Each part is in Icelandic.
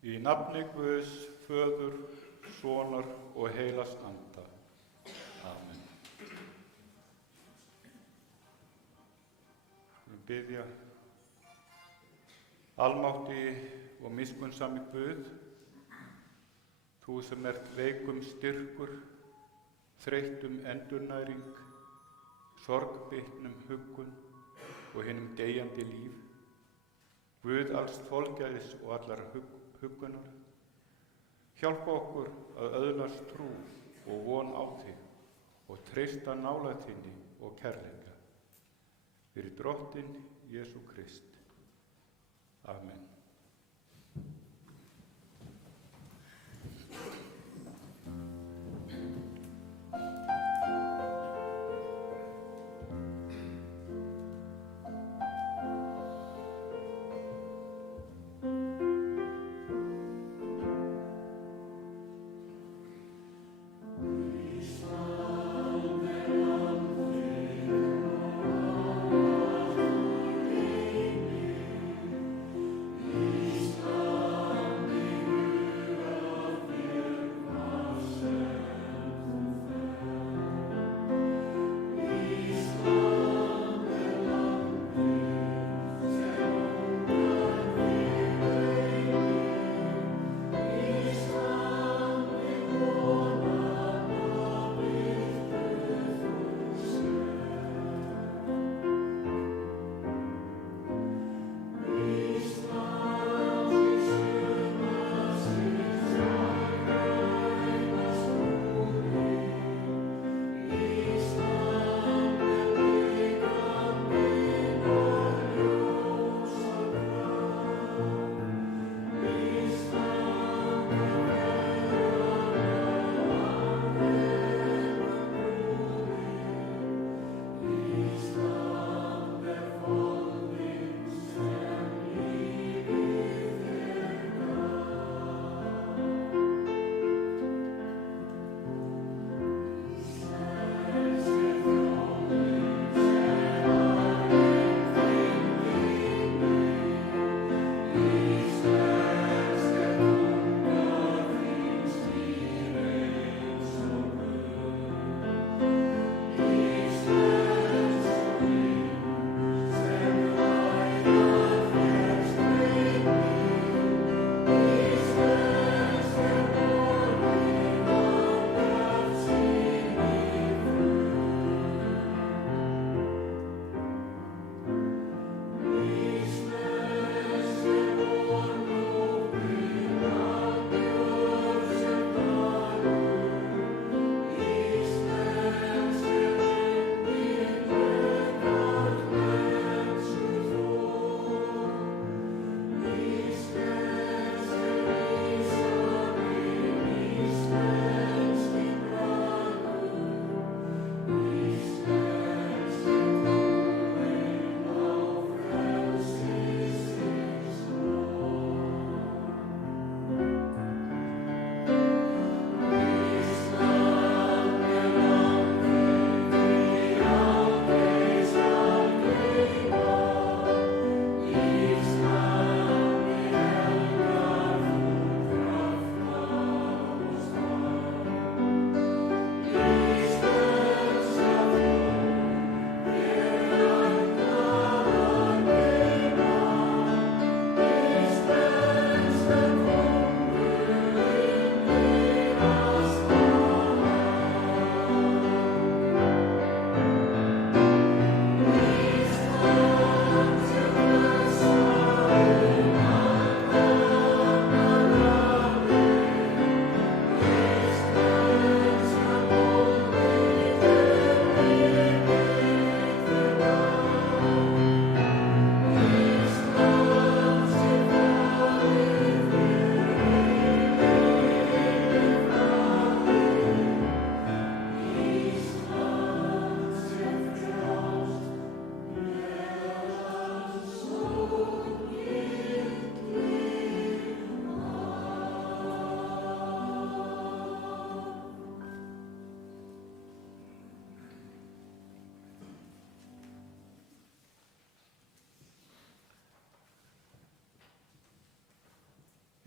Í nafni Guðs, Föður, Sonar og heilags anda. Amen. Við biðja. Almátti og miskunnsami Guð, þú sem ert veikum styrkur, þreyttum endurnæring, sorgbitnum huggun og hinum deyjandi líf, Guð alls þolgæðis og allar huggunar, hjálpa okkur að öðlast trú og von á þig og treysta nálægð þinni og kærleika. Fyrir Drottinn Jesú Krist. Amen. Amen.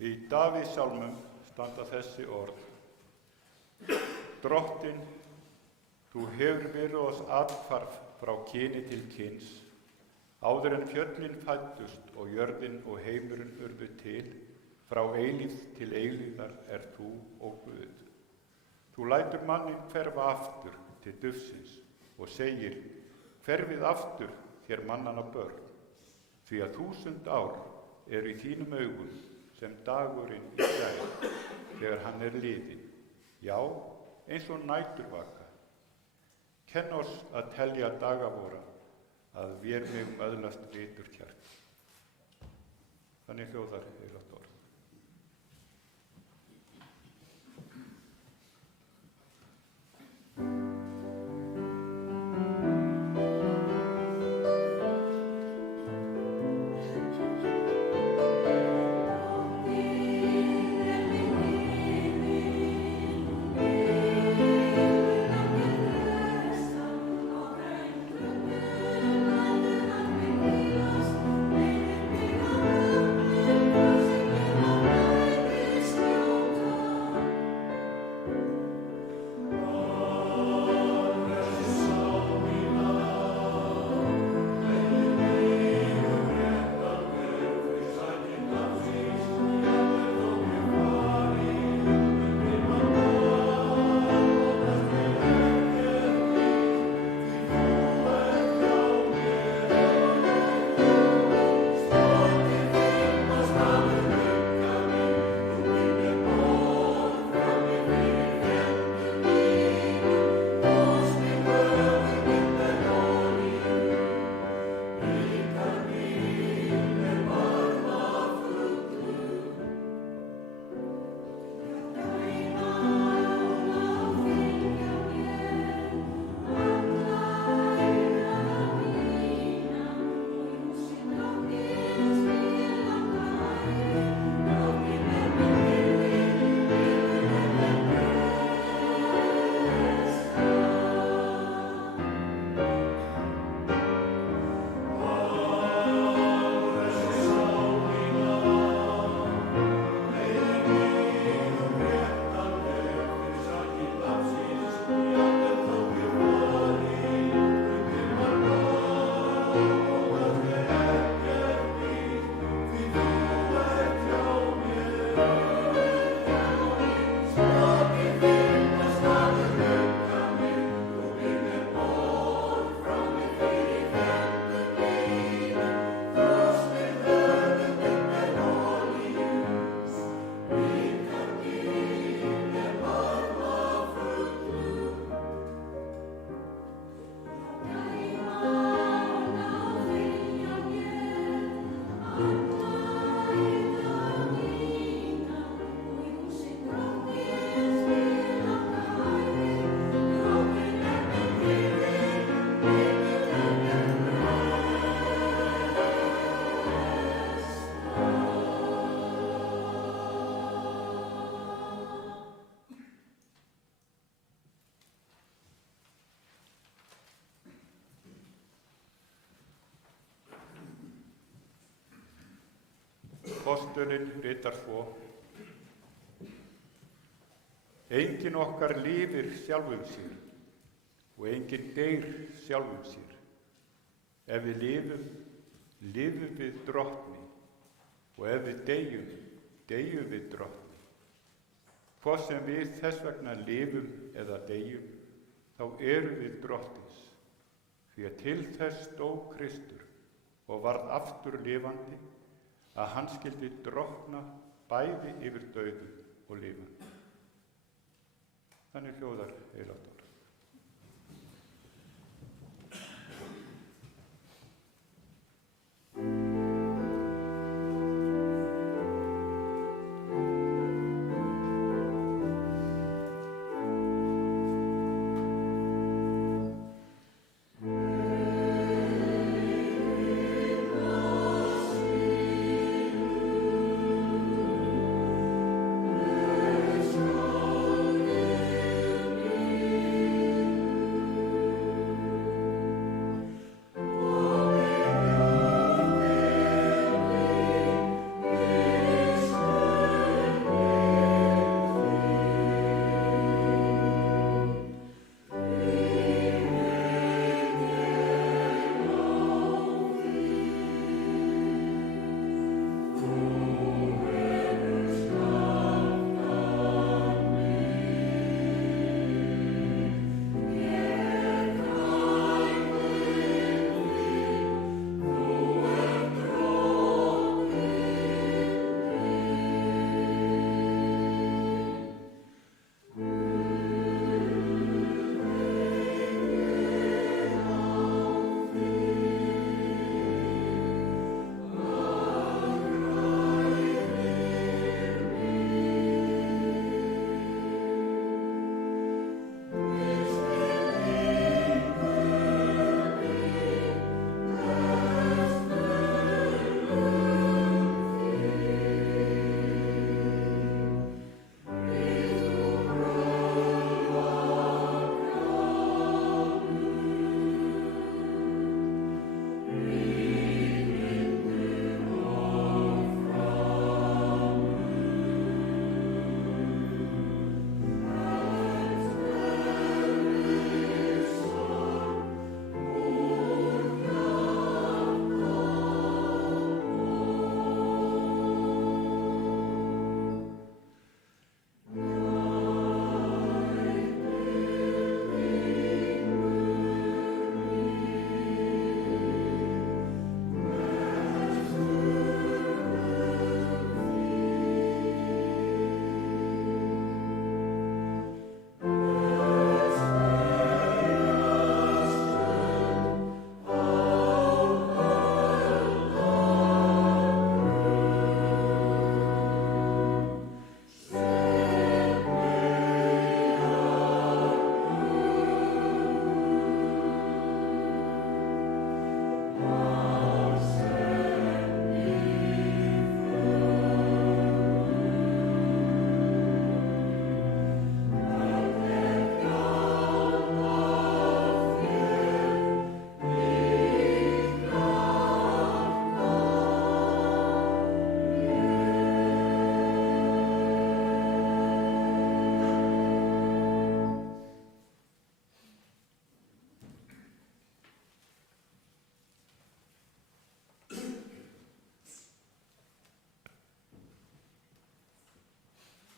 Í Davíðssálmum standa þessi orð. Drottinn, þú hefur verið oss athvarf frá kyni til kyns, áður en fjöllin fæddust og jörðin og heimurinn urðu til, frá eilífð til eilífðar þú og Guð. Þú lætur manninn hverfa aftur til dufsins og segir, hverfið aftur þér mannanna börn, því að 1000 ár eru í þínum augum sem dagurinn í gær, þegar hann liðinn, já, eins og næturvaka. Kenn oss að telja daga vora, að vér megum öðlast viturkjark. Þannig hljóðar heilagt orð. Postulinn ritar svo: Enginn okkar lifir sjálfum sér og enginn deyr sjálfum sér. Ef við lifum, lifum við Drottni og ef við deyjum, deyjum við Drottni. Hvort sem við þess vegna lifum eða deyjum, þá erum við Drottins, því að til þess dó Kristur og varð aftur lifandi, að hann skyldi drottna bæði yfir dauðum og lifandi. Þannig hljóðar heilagt orð. Amen.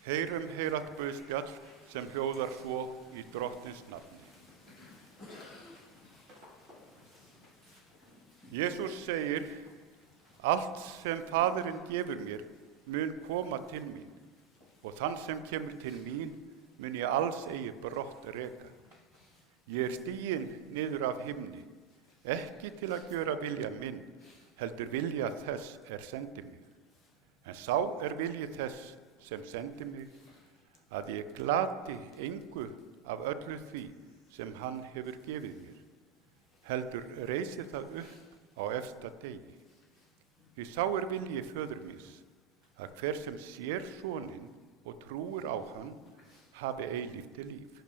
Heyrum heilagt guðspjall sem hljóðar svo í Drottins nafni. Jesús segir, allt sem Faðirinn gefur mér mun koma til mín, og þann sem kemur til mín mun ég alls eigi brott reka. Ég stiginn niður af himni, ekki til að gjöra vilja minn, heldur vilja þess sendi mig. En sá vilji þess sem sendi mig, að ég glati engu af öllu því sem hann hefur gefið mér, heldur reisi það upp á efsta degi. Því sá vilji föður míns, að hver sem sér soninn og trúir á hann, hafi eilíft líf,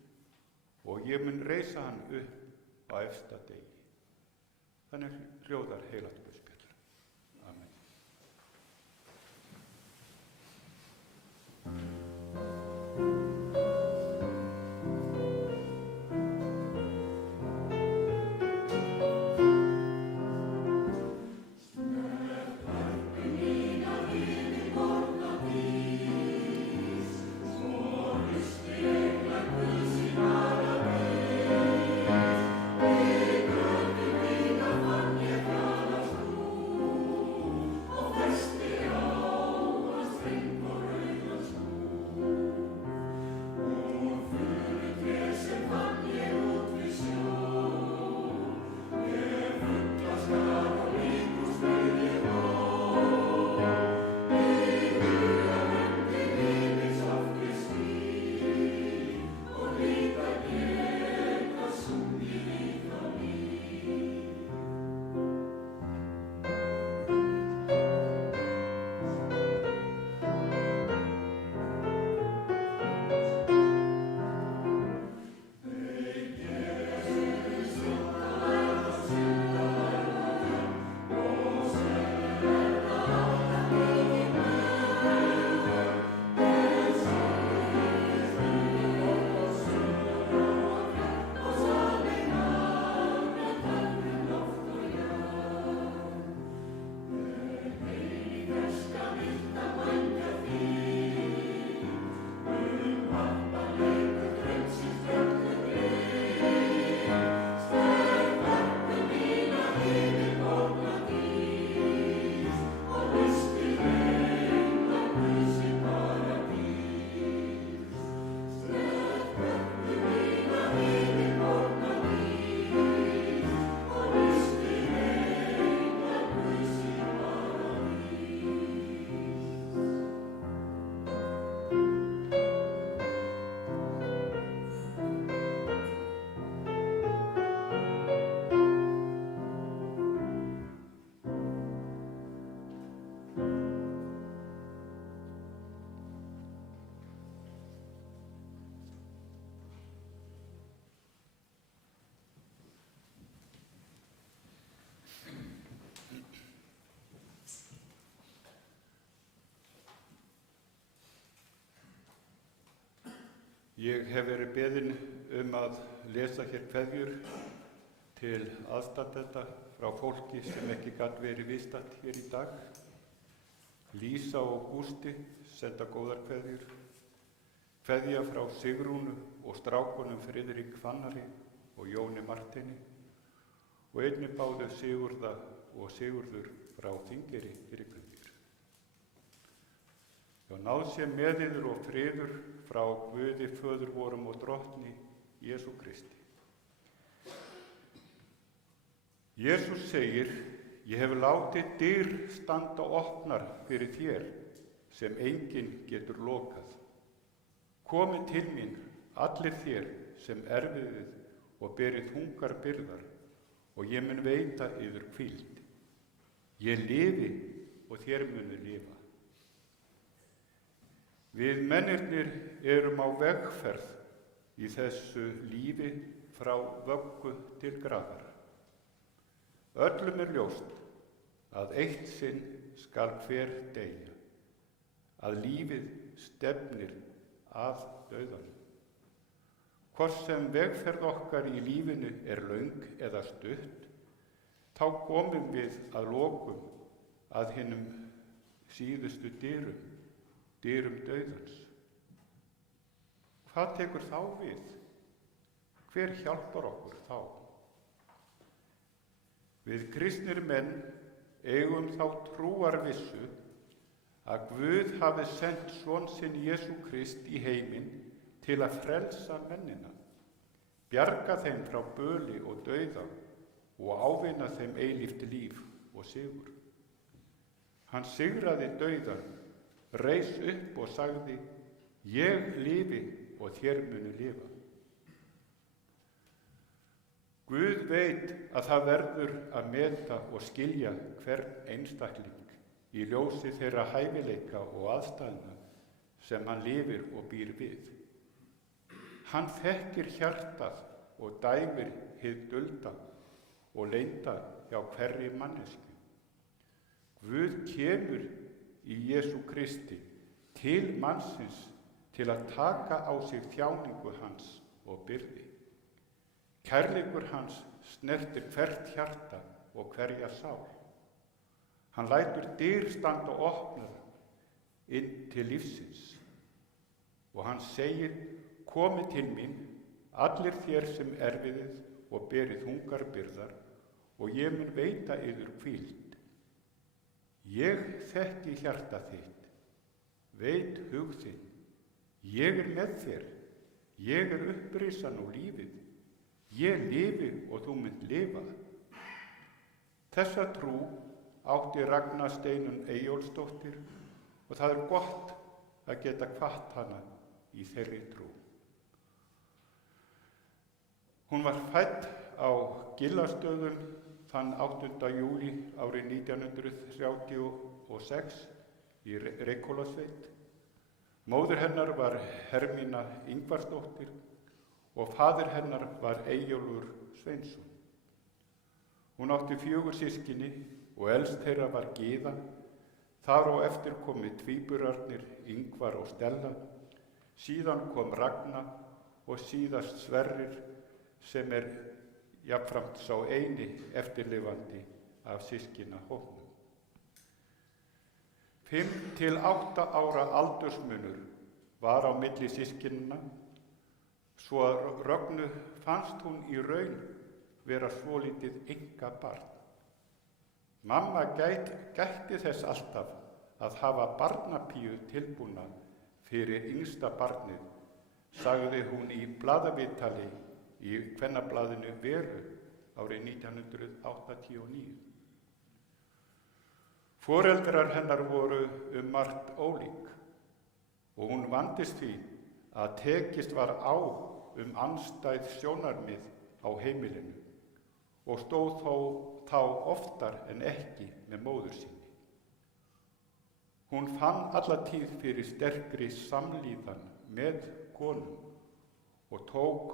og ég mun reisa hann upp á efsta degi. Þannig hljóðar heilagt guðspjall. Amen. Ég hef verið beðinn að lesa hér kveðjur til aðstandenda frá fólki sem ekki gat verið viðstatt hér í dag. Lísa og Gústi senda góðar kveðjur. Kveðja frá Sigrúnu og strákunum Friðrik Fannari og Jóni Martini og einnig báðu Sigurða og Sigurður frá Þingeyri fyrir kveðjur. Já, náð sé með yður og friður frá Guði föður vorum og drottni Jesú Kristi. Jesús segir, ég hef látið dyr standa opnar fyrir þér sem enginn getur lokað. Komið til mín allir þér sem erfiðið og berið þungar byrðar og ég mun veita yður hvíld. Ég lifi og þér munu lifa. Við mennirnir erum á vegferð í þessu lífi frá vöggu til grafar. Öllum ljóst að eitt sinn skal hver deyja, að lífið stefnir að dauðanum. Hvort sem vegferð okkar í lífinu löng eða stutt, þá komum við að lokum að hinum síðustu dyrum dauðans. Hvað tekur þá við? Hver hjálpar okkur þá? Við kristnir menn eigum þá trúarvissu að Guð hafi sent son sinn Jesú Krist í heiminn til að frelsa mennina, bjarga þeim frá böli og dauða og ávinna þeim eilíft líf og sigur. Hann sigraði dauðan, reis upp og sagði: Ég lifi og þér munu lifa. Guð veit að það verður að meta og skilja hvern einstakling í ljósi þeirra hæfileika og aðstæðna sem hann lifir og býr við. Hann þekkir hjartað og dæmir hið dulda og leynda hjá hverri mannesku. Guð kemur í Jesú Kristi til mannsins til að taka á sig þjáningu hans og byrði. Kærleikur hans snertir hvert hjarta og hverja sál. Hann lætur dyr standa opnar inn til lífsins og hann segir: Komið til mín, allir þér sem erfiðið og berið þungar byrðar, og ég mun veita yður hvíld. Ég þekki hjarta þitt, veit hug þinn, ég með þér, ég upprisan og lífið, ég lifi og þú munt lifa. Þessa trú átti Ragna Steinunn Eyjólfsdóttir og það gott að geta hvatt hana í þeirri trú. Hún var fædd á Gillastöðum þann 8. júlí árið 1936 í Reykhólasveit. Móðir hennar var Hermína Ingvarsdóttir og faðir hennar var Eyjólfur Sveinsson. Hún átti 4 systkini og elst þeirra var Gyða. Þar á eftir komu tvíburarnir Ingvar og Stella. Síðan kom Ragna og síðast Sverrir sem jafnframt sá eini eftirlifandi af systkinahópnum. 5 til 8 ára aldursmunur var á milli systkinanna, svo að Rögnu fannst hún í raun vera svolítið einkabarn. Mamma gætti þess alltaf að hafa barnapíu tilbúna fyrir yngsta barnið, sagði hún í blaðaviðtali í kvennablaðinu Veru árið 1989. Foreldrar hennar voru margt ólík og hún vandist því að tekist var á andstæð sjónarmið á heimilinu og stóð þá oftar en ekki með móður sinni. Hún fann alla tíð fyrir sterkri samlíðan með konum og tók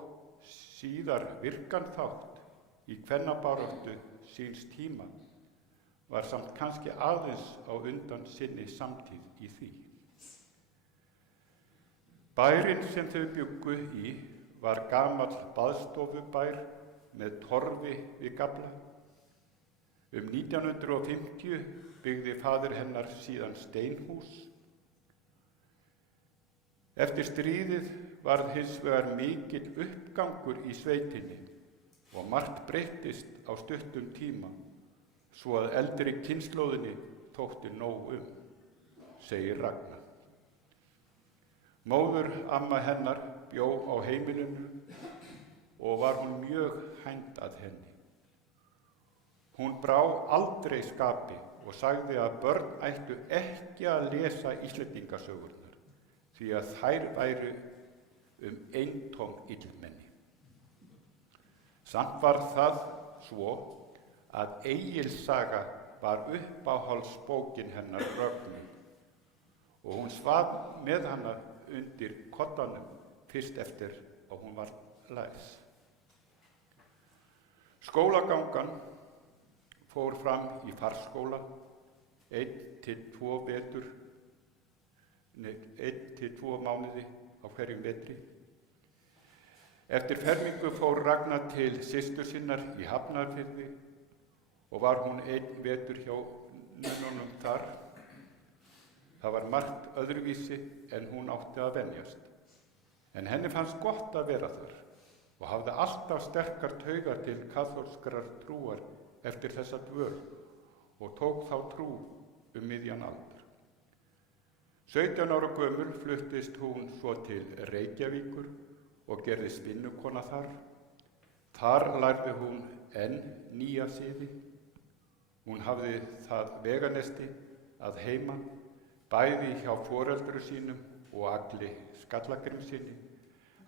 síðar virkan þátt í kvennabaráttu síns tíma, var samt kannski aðeins á undan sinni samtíð í því. Bærinn sem þau bjuggu í var gamall baðstofubær með torfi við gafla. 1950 byggði faðir hennar síðan steinhús. Eftir stríðið varð hins vegar mikill uppgangur í sveitinni og margt breyttist á stuttum tíma, svo að eldri kynslóðinni þótti nóg segir Ragna. Móður amma hennar bjó á heimilinu og var hún mjög hænd að henni. Hún brá aldrei skapi og sagði að börn ættu ekki að lesa Íslendingasögurnar því að þær væru eintóm illmenni. Samt var það svo að Egils saga var uppáhaldsbókin hennar Rögnu og hún svaf með hana undir koddanum fyrst eftir að hún var læs. Skólagangan fór fram í farskóla 1 til 2 mánuði á hverjum vetri. Eftir fermingu fór Ragna til systur sinnar í Hafnarfirði og var hún 1 vetur hjá nunnunum þar. Það var margt öðruvísi en hún átti að venjast. En henni fannst gott að vera þar og hafði alltaf sterkar taugar til kaþólskrar trúar eftir þessa dvöl og tók þá trú miðjan aldur. 17 ára gömul fluttist hún svo til Reykjavíkur og gerðist vinnukona þar. Þar lærði hún enn nýja siði. Hún hafði það veganesti að heiman, bæði hjá foreldrum sínum og Agli Skallagrímssyni,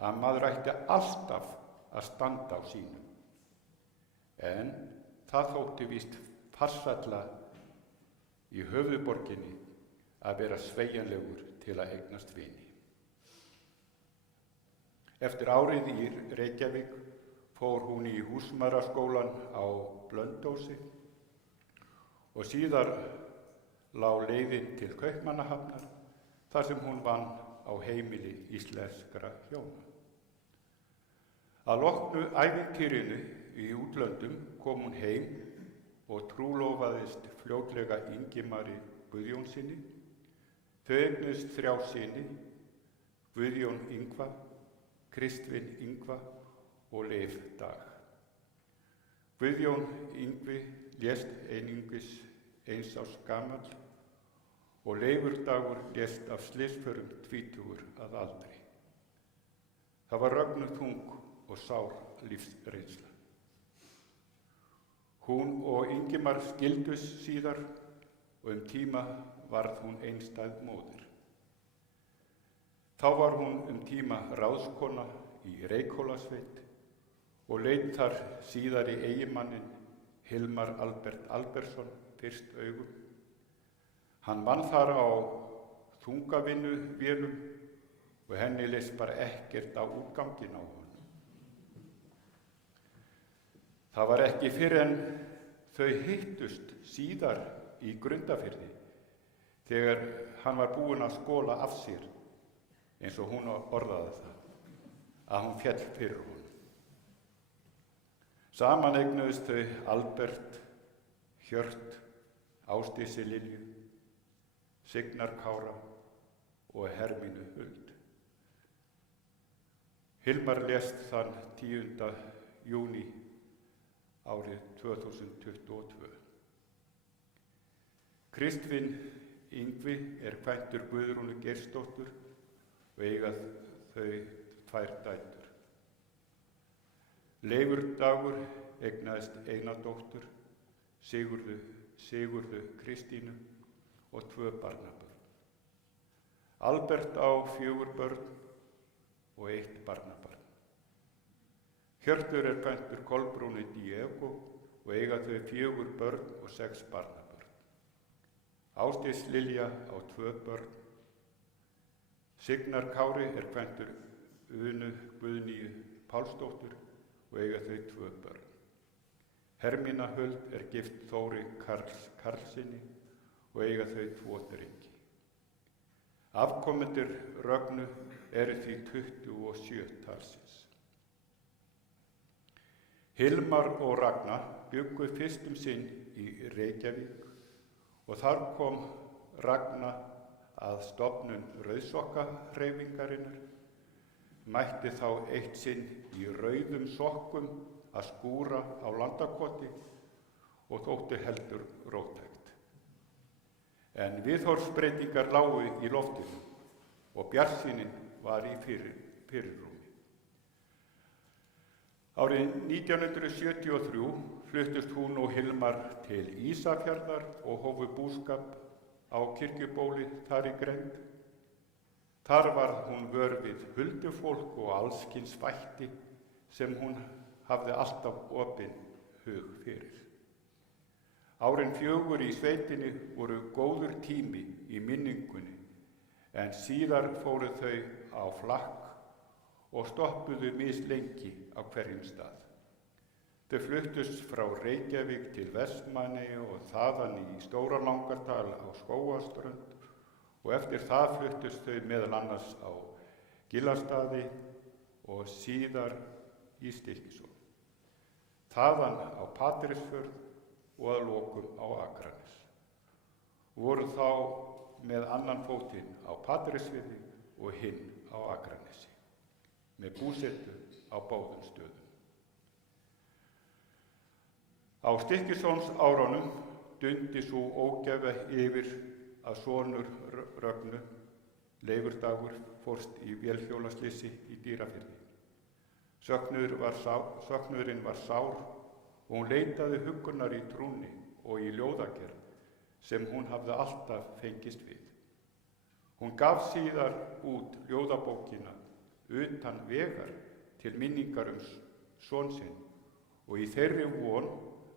að maður ætti alltaf að standa á sínum. En það þótti víst farsælla í höfuðborginni að vera sveigjanlegur til að eignast vini. Eftir árið í Reykjavík fór hún í húsmæðraskólann á Blönduósi og síðar lá leiðin til Kaupmannahafnar þar sem hún vann á heimili íslenskra hjóna. Að loknu ævintýrinu í útlöndum kom hún heim og trúlofaðist fljótlega Ingimari Guðjónssyni. Þau eignuðust 3 syni, Guðjón Ingva, Kristvin Ingva og Leif Dag. Guðjón Ingvi lést einungis 1 árs gamall og Leifur Dagur lést af slysförum 20 að aldri. Það var Rögnu þung og sár lífsreynsla. Hún og Ingimar skildust síðar og tíma varð hún einstæð móðir. Þá var hún tíma ráðskona í Reykhólasveit og leit þar síðar í eiginmanninn Hilmar Albert Albertsson fyrst augum. Hann vann þar á þungavinnuvélum og henni leist bara ekkert á útganginn á honum. Það var ekki fyrr en þau hittust síðar í Grundarfirði þegar hann var búinn að skóla af sér, eins og hún orðaði það, að hún féll fyrir honum. Saman eignuðust þau Albert, Hjört, Ásdísi Lilju, Signar Kára og Hermínu Huld. Hilmar lést þann 10. júní árið 2022. Kristvin Ingvi kvæntur Guðrúnu Geirsdóttur og eiga þau 2 dætur. Leifur Dagur eignaðist eina dóttur, Sigurðu Kristínu og 2 barnabörn. Albert á 4 börn og 1 barnabarn. Hjörtur kvæntur Kolbrúnu Diego og eiga þau 4 börn og 6 barnabörn. Ásdís Lilja á 2 börn. Signar Kári kvæntur Unu Guðnýju Pálsdóttur og eiga þau 2 börn. Hermína Huld gift Þóri Karlssyni og eiga þau 2 drengi. Afkomendur Rögnu því 27 talsins. Hilmar og Ragna bjuggu fyrst sinn í Reykjavík og þar kom Ragna að stofnun Rauðsokkahreyfingarinnar, mætti þá eitt sinn í rauðum sokkum að skúra á Landakoti og þótti heldur róttækt. En viðhorfsbreytingar lágu í loftinu og bjartsýnin var í fyrirrúmi. Árið 1973 fluttust hún og Hilmar til Ísafjarðar og hófu búskap á Kirkjubóli þar í grennd. Þar varð hún vör við huldufólk og alls kyns vætti sem hún hafði alltaf opinn hug fyrir. Árin 4 í sveitinni voru góður tími í minningunni, en síðar fóru þau á flakk og stoppuðu mislengi á hverjum stað. Þau fluttust frá Reykjavík til Vestmannaeyja og þaðan í Stóra-Langadal á Skógarströnd og eftir það fluttust þau meðal annars á Gillastaði og síðar í Stykkishólm. Þaðan á Patreksfjörð og að lokum á Akranes. Voru þá með annan fótinn á Patreksfirði og hinn á Akranesi. með búsetu á báðum stöðum. Á Stykkishólms árunum dundi sú ógæfa yfir að sonur Rögnu, Leifur Dagur, fórst í vélhjólaslysi í Dýrafirði. Söknuðurinn var sár og hún leitaði huggunar í trúnni og í ljóðagerð sem hún hafði alltaf fengist við. Hún gaf síðar út ljóðabókina Utan vegar til minningar son sinn og í þeirri von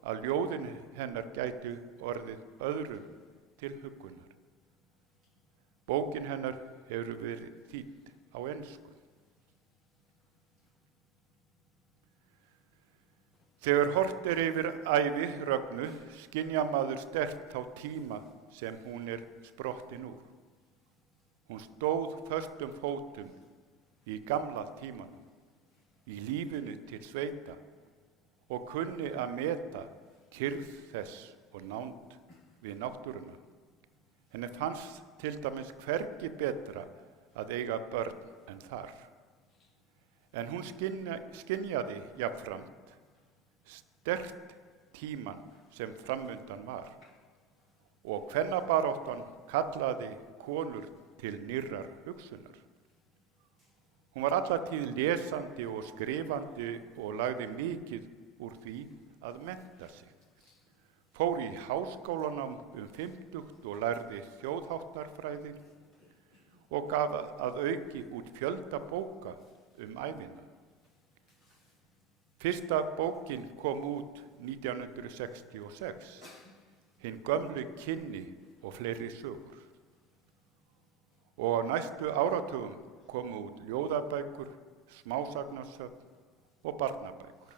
að ljóðin hennar gætu orðið öðrum til huggunar. Bókin hennar hefur verið þýdd á ensku. Þegar horft yfir ævi Rögnu skynja maður sterkt þá tíma sem hún sprottin úr. Hún stóð föstum fótum í gamla tímanum, í lífinu til sveita og kunni að meta kyrrð þess og nánd við náttúruna. Henni fannst til dæmis hvergi betra að eiga börn en þar. En hún skynjaði jafnframt sterkt tímann sem framundan var og kvennabaráttan kallaði konur til nýrrar hugsunar. Hún var alla tíð lesandi og skrifandi og lagði mikið úr því að mennta sig. Fór í háskólanám 50 og lærði þjóðháttarfræði og gaf að auki út fjölda bóka ævina. Fyrsta bókin kom út 1966, Hin gömlu kynni og fleiri sögur. Og á næstu áratugum komu út ljóðabækur, smásagnasöfn og barnabækur.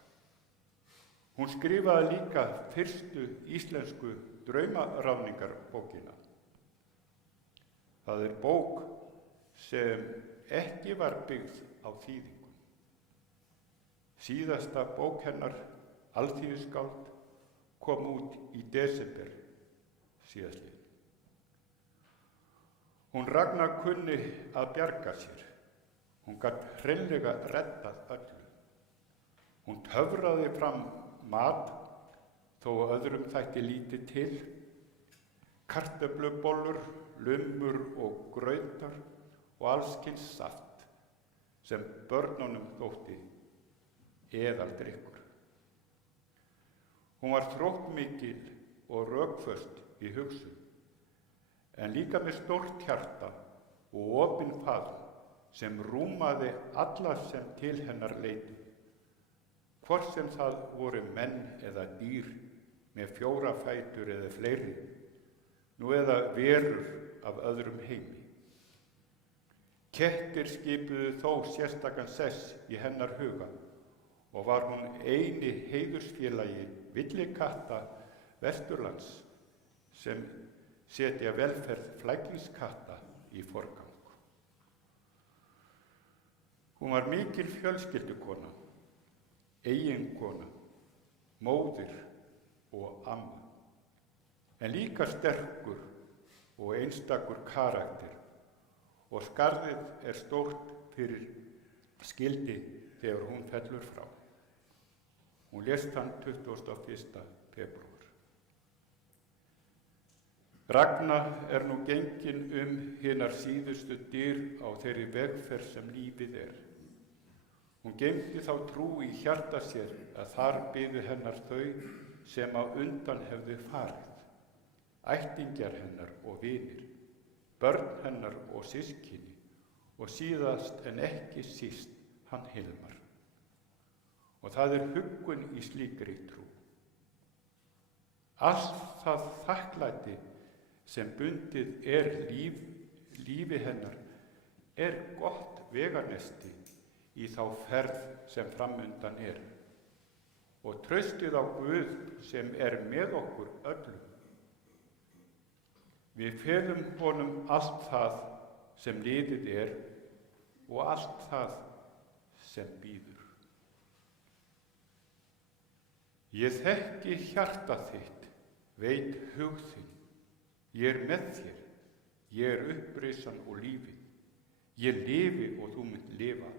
Hún skrifaði líka fyrstu íslensku draumaráðningarbókina. Það bók sem ekki var byggð á þýðingum. Síðasta bók hennar, Alþýðuskáld, kom út í desember síðastliðinn. Hún Ragna kunni að bjarga sér. Hún gat hreinlega reddað öllu. Hún töfraði fram mat þó að öðrum þætti lítið til. Kartöflubollur, lummur og grautar og alls kyns saft sem börnunum þótti eðaldrykkur. Hún var þróttmikil og rökföst í hugsun, en líka með stórt hjarta og opinn faðm sem rúmaði alla sem til hennar leituðu. Hvort sem það voru menn eða dýr með 4 fætur eða fleiri, nú eða verur af öðrum heimi. Kettir skipuðu þó sérstakan sess í hennar huga og var hún eini heiðursfélagi villikatta Vesturlands sem setja velferð flækingskatta í forgang. Hún var mikil fjölskyldukona, eiginkona, móðir og amma, en líka sterkur og einstakur karakter og skarðið stórt fyrir skildi þegar hún fellur frá. Hún lést hann 21. febrúar. Ragna nú gengin hinar síðustu dyr á þeirri vegferð sem lífið Hún geymdi þá trú í hjarta sér að þar biðu hennar þau sem á undan hefðu farið, ættingjar hennar og vinir, börn hennar og systkini og síðast en ekki síst hann Hilmar. Og það huggun í slíkri trú. Allt það þakklæti sem bundið lífi hennar gott veganesti í þá ferð sem framundan og traustið á Guð sem með okkur öllum. Við felum honum allt það sem liðið og allt það sem bíður. Ég þekki hjarta þitt, veit hug þinn, ég með þér, ég upprisan og lífið, ég lifi og þú munt lifa.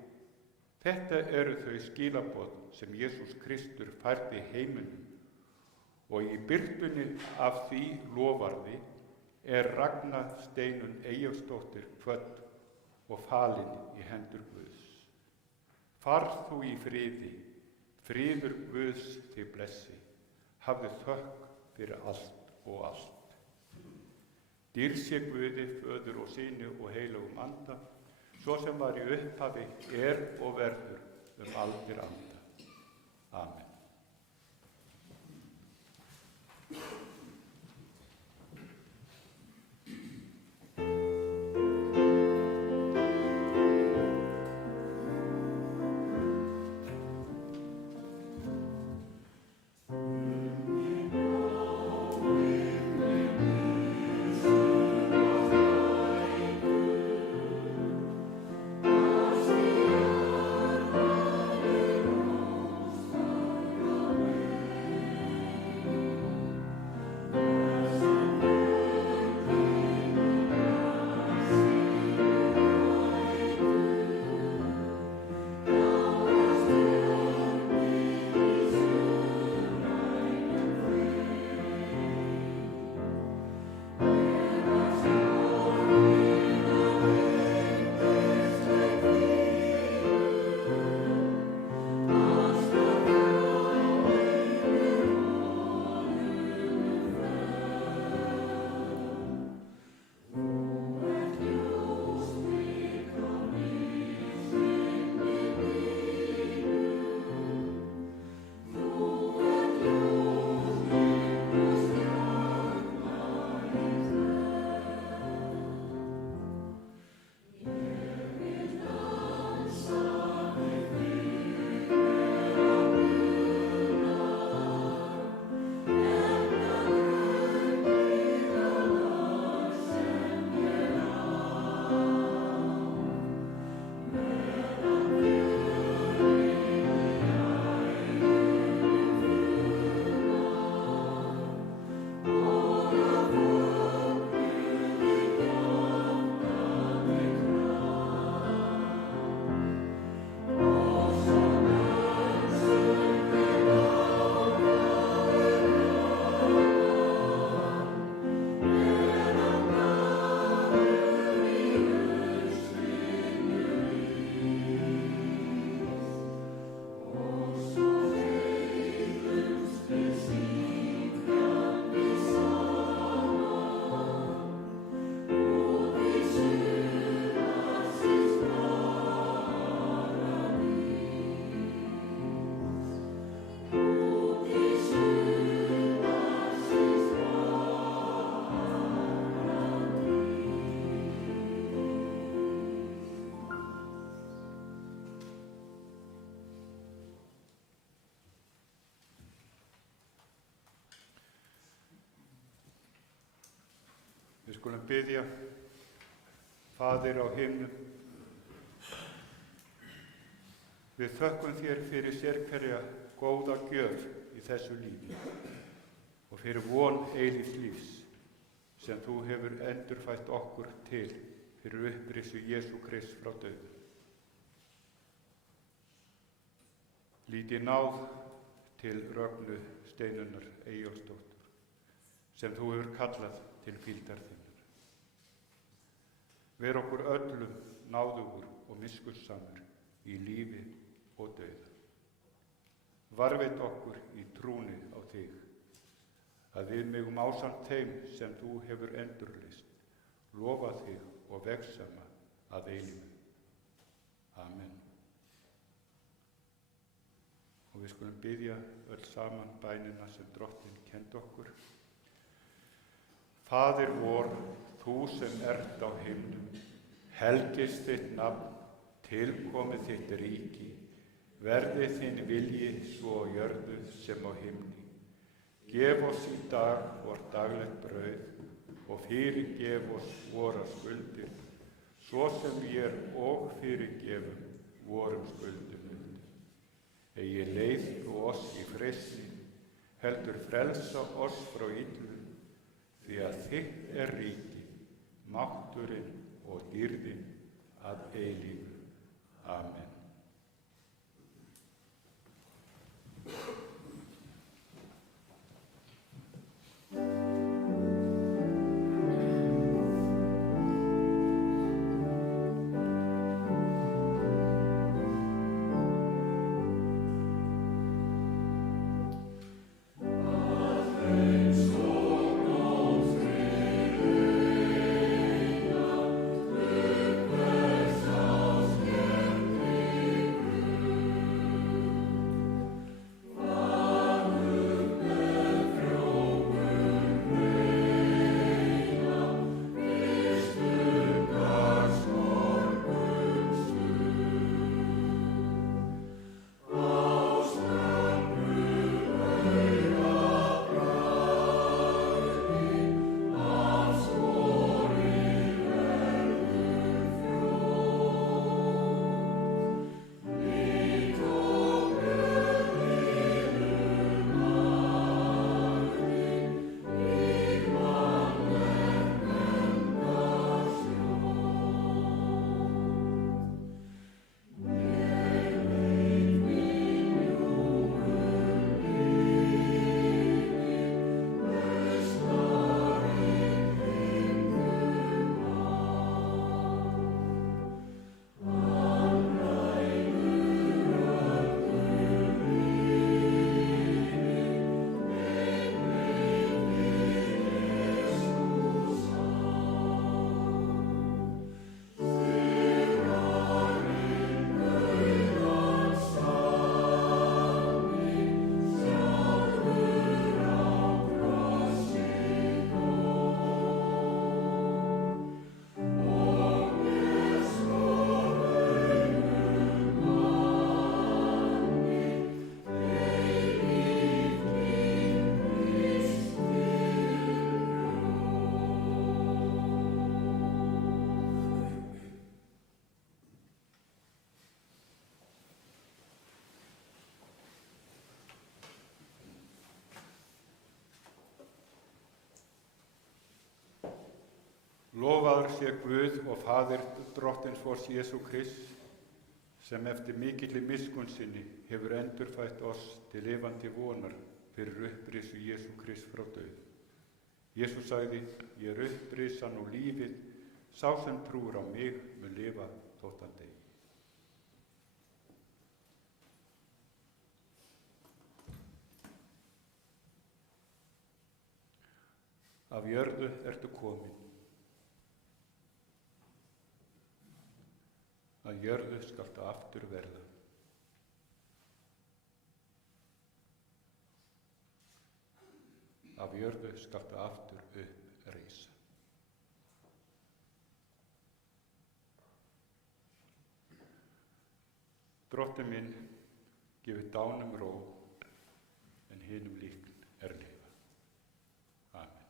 Þetta eru þau skilaboð sem Jesús Kristur færði heiminum og í birtunni af því lofarði er Ragna Steinunn Eyjólfsdóttir kvödd og falin í hendur Guðs. Far þú í friði, friður Guðs þig blessi, hafðu þökk fyrir allt og allt. Dýrð sé Guði, Föður og Syni og heilögum anda, svo sem var í upphafi, er og verður aldir alda. Amen. Við skulum biðja. Faðir á himnum, við þökkum þér fyrir sérhverja góða gjöf í þessu lífi og fyrir von eilífs lífs sem þú hefur endurfætt okkur til fyrir upprisu Jesú Krists frá dauðum. Lít í náð til Rögnu Steinunnar Eyjólfsdóttur sem þú hefur kallað til fylgdar þinnar. Ver okkur öllum náðugur og miskunnsamur í lífi og dauða. Varveit okkur í trúni á þig, að við megum ásamt þeim sem þú hefur endurlist, lofa þig og vegsama að eilífu. Amen. Og við skulum biðja öll saman bænina sem Drottinn kenndi okkur. Faðir vor, þú sem ert á himnum, helgist þitt nafn, tilkomið þitt ríki, verði þinn vilji svo á jörðu sem á himni. Gef oss í dag vort daglegt brauð og fyrirgef oss vorar skuldir, svo sem vér og fyrirgefum vorum skuldunum. Eigi leið þú oss í freistni, heldur frelsa oss frá illum, því að þitt er ríki, mátturinn og dýrðin að eilífu. Amen. Lofaður sé Guð og Faðir drottins vors Jesú Krist, sem eftir mikilli miskunn sinni hefur endurfætt oss til lifandi vonar fyrir upprisu Jesú Krist frá dauð. Jesús sagði, ég er upprisan og lífið, sá sem trúir á mig mun lifa þótt hann deyi. Af jörðu ertu komin, að jörðu skaltu aftur verða. Af jörðu skaltu aftur upp rísa. Drottinn minn gefur dánum ró, en hinum líkn er lifa. Amen.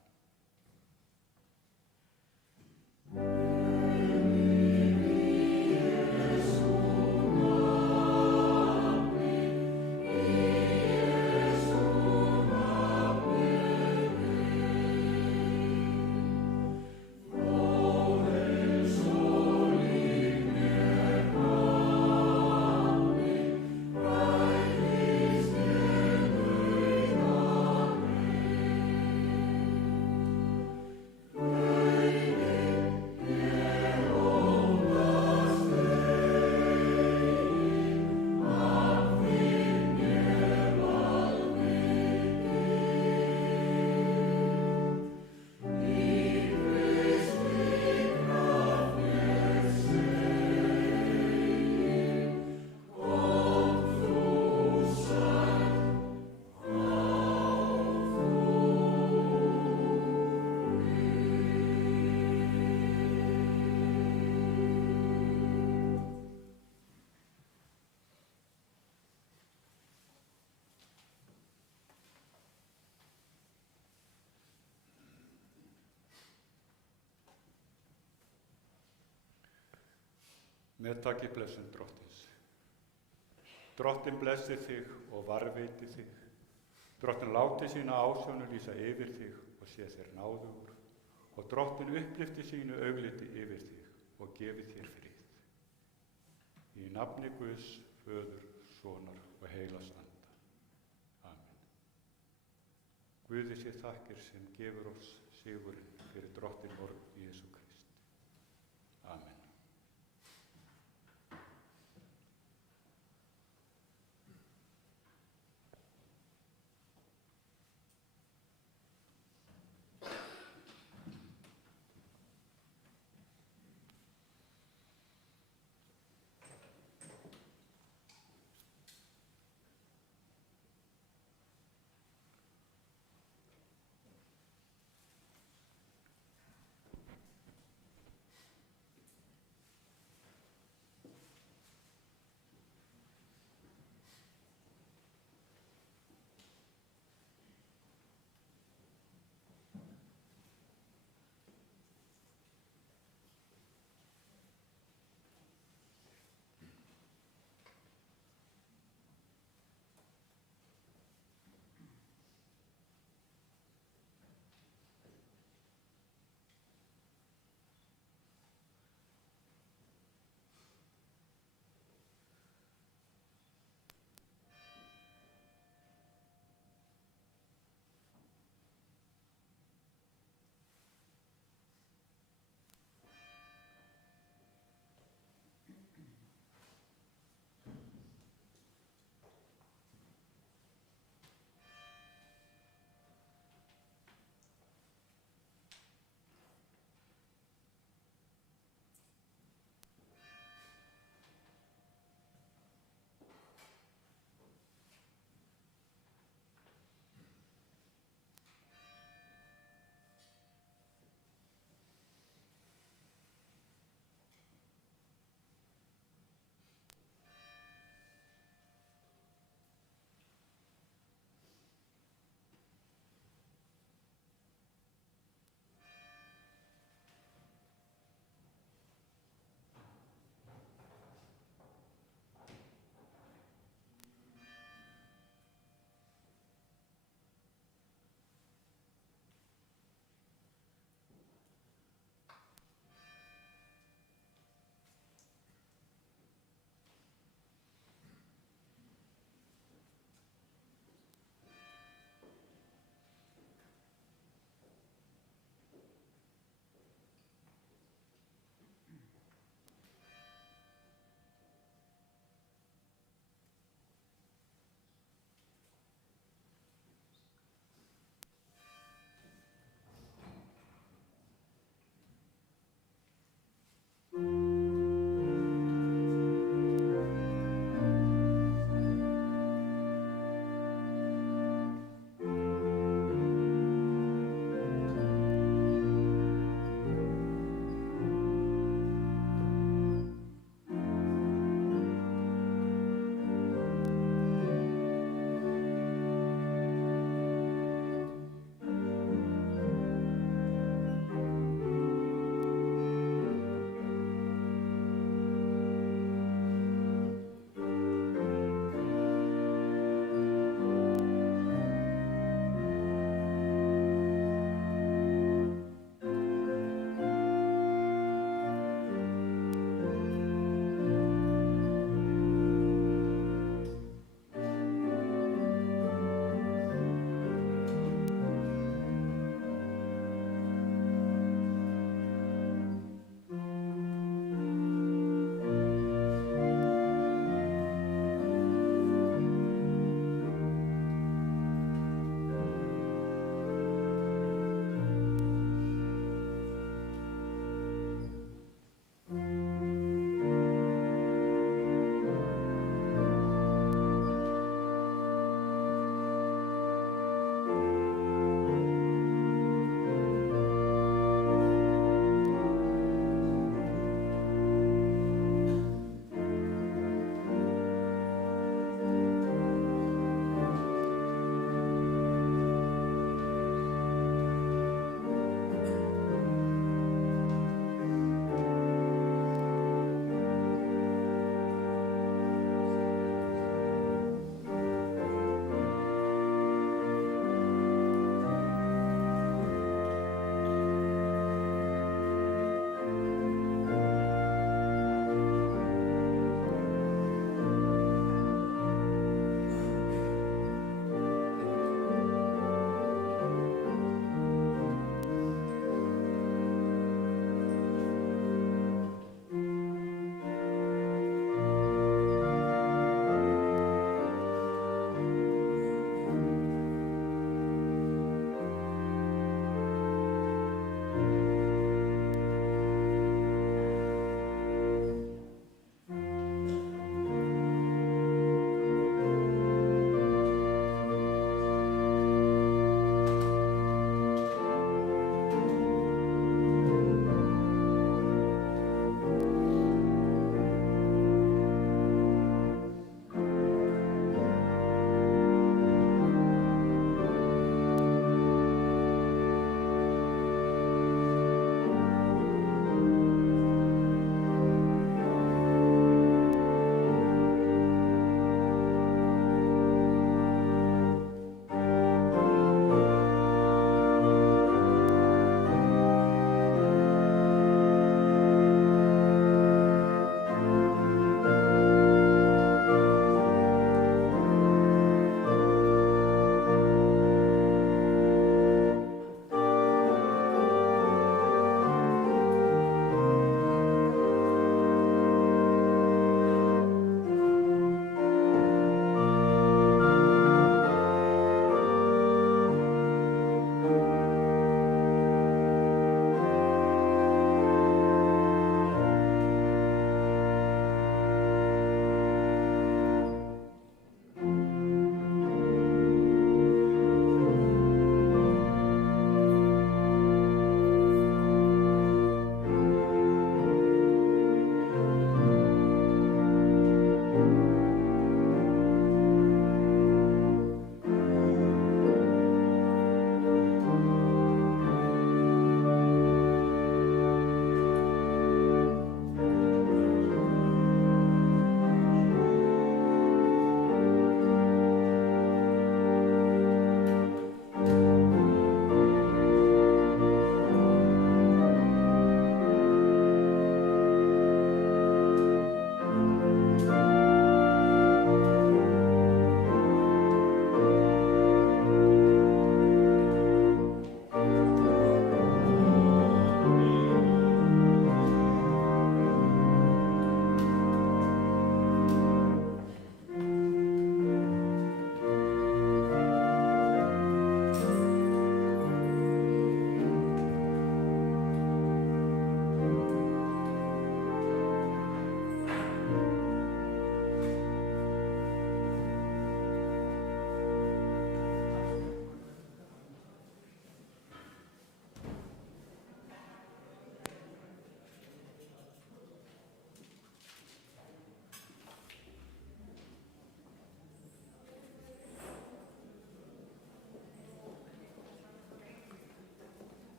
Meðtakið blessun Drottins. Drottinn blessi þig og varðveiti þig. Drottinn láti sína ásjónu lýsa yfir þig og sé þér náðugur. Og Drottinn upplifti sínu augliti yfir þig og gefi þér frið. Í nafni Guðs, Föður, Sonar og Heilags Anda. Amen. Guði sé þakkir sem gefur oss sigurinn fyrir Drottinn vor Jesú Krist.